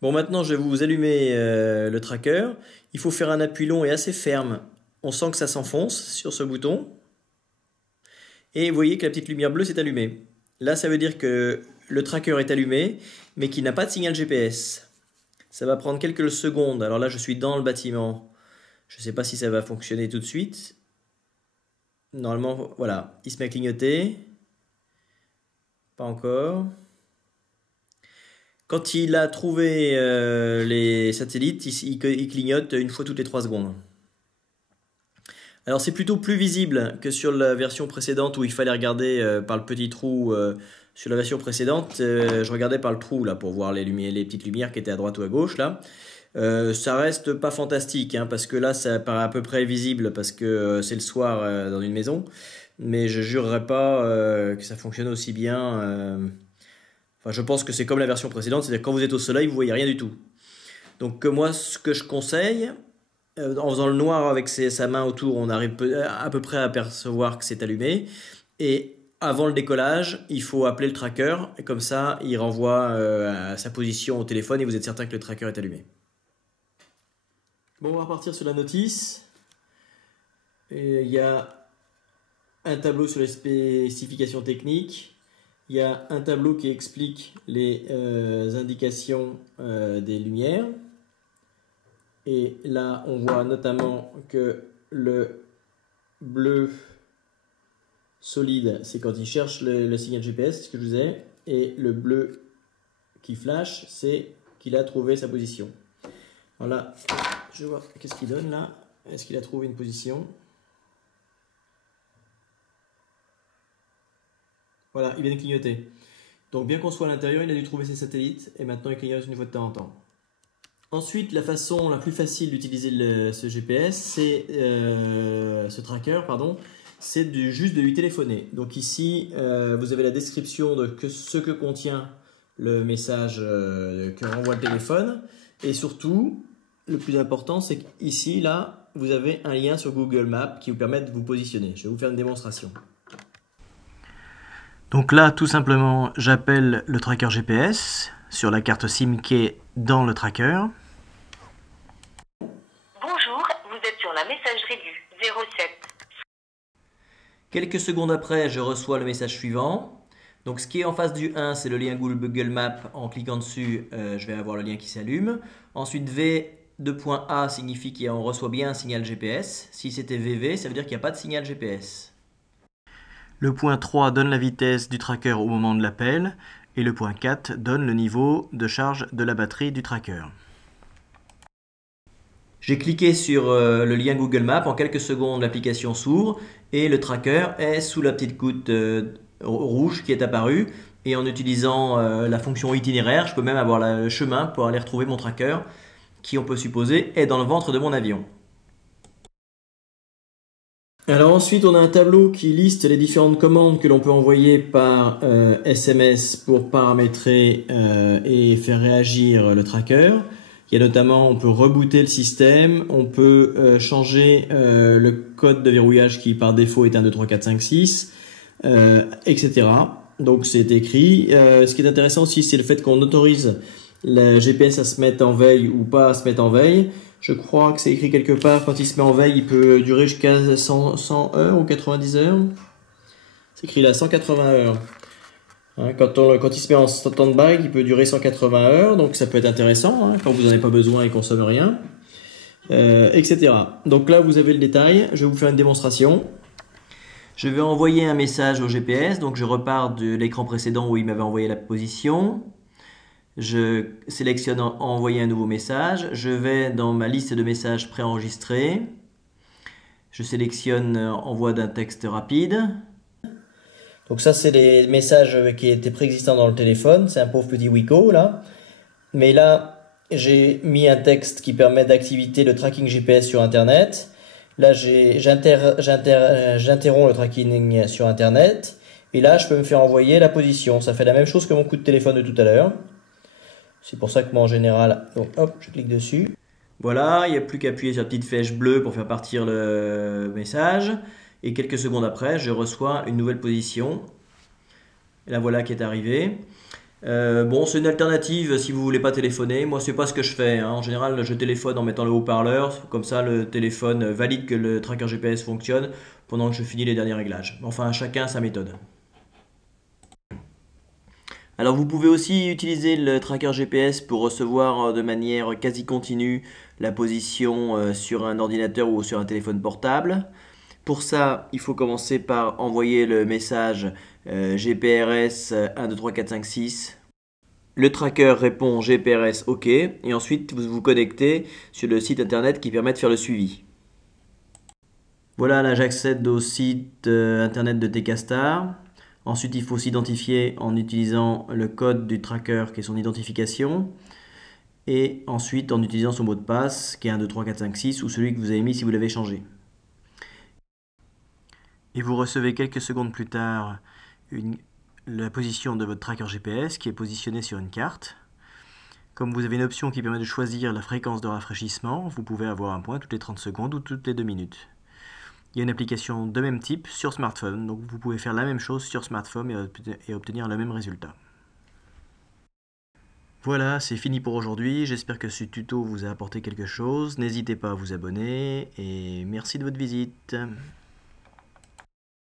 Bon, maintenant, je vais vous allumer le tracker. Il faut faire un appui long et assez ferme. On sent que ça s'enfonce sur ce bouton. Et vous voyez que la petite lumière bleue s'est allumée. Là, ça veut dire que le tracker est allumé, mais qu'il n'a pas de signal GPS. Ça va prendre quelques secondes. Alors là, je suis dans le bâtiment. Je ne sais pas si ça va fonctionner tout de suite. Normalement, voilà, il se met à clignoter. Pas encore. Quand il a trouvé les satellites, il clignote une fois toutes les 3 secondes. Alors c'est plutôt plus visible que sur la version précédente où il fallait regarder par le petit trou. Sur la version précédente, je regardais par le trou là pour voir les petites lumières qui étaient à droite ou à gauche là. Ça reste pas fantastique hein, parce que là ça paraît à peu près visible parce que c'est le soir dans une maison. Mais je jurerais pas que ça fonctionne aussi bien. Enfin, je pense que c'est comme la version précédente, c'est-à-dire que quand vous êtes au soleil, vous voyez rien du tout. Donc moi, ce que je conseille, en faisant le noir avec sa main autour, on arrive à peu près à percevoir que c'est allumé. Et avant le décollage, il faut appeler le tracker, et comme ça, il renvoie sa position au téléphone et vous êtes certain que le tracker est allumé. Bon, on va repartir sur la notice. Et il y a un tableau sur les spécifications techniques. Il y a un tableau qui explique les indications des lumières. Et là, on voit notamment que le bleu solide, c'est quand il cherche le signal GPS, c'est ce que je vous disais. Et le bleu qui flash, c'est qu'il a trouvé sa position. Voilà, je vois, qu'est-ce qu'il donne là? Est-ce qu'il a trouvé une position? Voilà, il vient de clignoter. Donc bien qu'on soit à l'intérieur, il a dû trouver ses satellites et maintenant il clignote une fois de temps en temps. Ensuite, la façon la plus facile d'utiliser ce GPS, c'est ce tracker, pardon, c'est juste de lui téléphoner. Donc ici, vous avez la description de ce que contient le message que renvoie le téléphone. Et surtout, le plus important, c'est qu'ici, là, vous avez un lien sur Google Maps qui vous permet de vous positionner. Je vais vous faire une démonstration. Donc là, tout simplement, j'appelle le tracker GPS sur la carte SIM qui est dans le tracker. Bonjour, vous êtes sur la messagerie du 07. Quelques secondes après, je reçois le message suivant. Donc ce qui est en face du 1, c'est le lien Google Maps. En cliquant dessus, je vais avoir le lien qui s'allume. Ensuite, V2.A signifie qu'on reçoit bien un signal GPS. Si c'était VV, ça veut dire qu'il n'y a pas de signal GPS. Le point 3 donne la vitesse du tracker au moment de l'appel. Et le point 4 donne le niveau de charge de la batterie du tracker. J'ai cliqué sur le lien Google Maps. En quelques secondes, l'application s'ouvre. Et le tracker est sous la petite goutte rouge qui est apparue. Et en utilisant la fonction itinéraire, je peux même avoir le chemin pour aller retrouver mon tracker qui, on peut supposer, est dans le ventre de mon avion. Alors ensuite, on a un tableau qui liste les différentes commandes que l'on peut envoyer par SMS pour paramétrer et faire réagir le tracker. Il y a notamment, on peut rebooter le système, on peut changer le code de verrouillage qui par défaut est 1, 2, 3, 4, 5, 6, etc. Donc c'est écrit. Ce qui est intéressant aussi, c'est le fait qu'on autorise la GPS à se mettre en veille ou pas à se mettre en veille. Je crois que c'est écrit quelque part, quand il se met en veille, il peut durer jusqu'à 100 heures ou 90 heures. C'est écrit là, 180 heures. Hein, quand il se met en stand-by, il peut durer 180 heures, donc ça peut être intéressant, hein, quand vous n'en avez pas besoin et ne consomme rien, etc. Donc là, vous avez le détail. Je vais vous faire une démonstration. Je vais envoyer un message au GPS, donc je repars de l'écran précédent où il m'avait envoyé la position. Je sélectionne envoyer un nouveau message. Je vais dans ma liste de messages préenregistrés. Je sélectionne envoi d'un texte rapide. Donc ça, c'est les messages qui étaient préexistants dans le téléphone. C'est un pauvre petit Wiko là. Mais là, j'ai mis un texte qui permet d'activer le tracking GPS sur Internet. Là, j'interromps le tracking sur Internet. Et là, je peux me faire envoyer la position. Ça fait la même chose que mon coup de téléphone de tout à l'heure. C'est pour ça que moi en général, donc hop, je clique dessus. Voilà, il n'y a plus qu'à appuyer sur la petite flèche bleue pour faire partir le message. Et quelques secondes après, je reçois une nouvelle position. Et la voilà qui est arrivée. Bon, c'est une alternative si vous voulez pas téléphoner. Moi, c'est pas ce que je fais, hein. En général, je téléphone en mettant le haut-parleur. Comme ça, le téléphone valide que le tracker GPS fonctionne pendant que je finis les derniers réglages. Enfin, chacun sa méthode. Alors, vous pouvez aussi utiliser le tracker GPS pour recevoir de manière quasi continue la position sur un ordinateur ou sur un téléphone portable. Pour ça, il faut commencer par envoyer le message GPRS 1, 2, 3, 4, 5, 6. Le tracker répond GPRS OK et ensuite vous vous connectez sur le site internet qui permet de faire le suivi. Voilà, là j'accède au site internet de TKstar. Ensuite, il faut s'identifier en utilisant le code du tracker qui est son identification. Et ensuite en utilisant son mot de passe qui est 1, 2, 3, 4, 5, 6 ou celui que vous avez mis si vous l'avez changé. Et vous recevez quelques secondes plus tard la position de votre tracker GPS qui est positionné sur une carte. Comme vous avez une option qui permet de choisir la fréquence de rafraîchissement, vous pouvez avoir un point toutes les 30 secondes ou toutes les 2 minutes. Il y a une application de même type sur smartphone, donc vous pouvez faire la même chose sur smartphone et obtenir le même résultat. Voilà, c'est fini pour aujourd'hui. J'espère que ce tuto vous a apporté quelque chose. N'hésitez pas à vous abonner et merci de votre visite.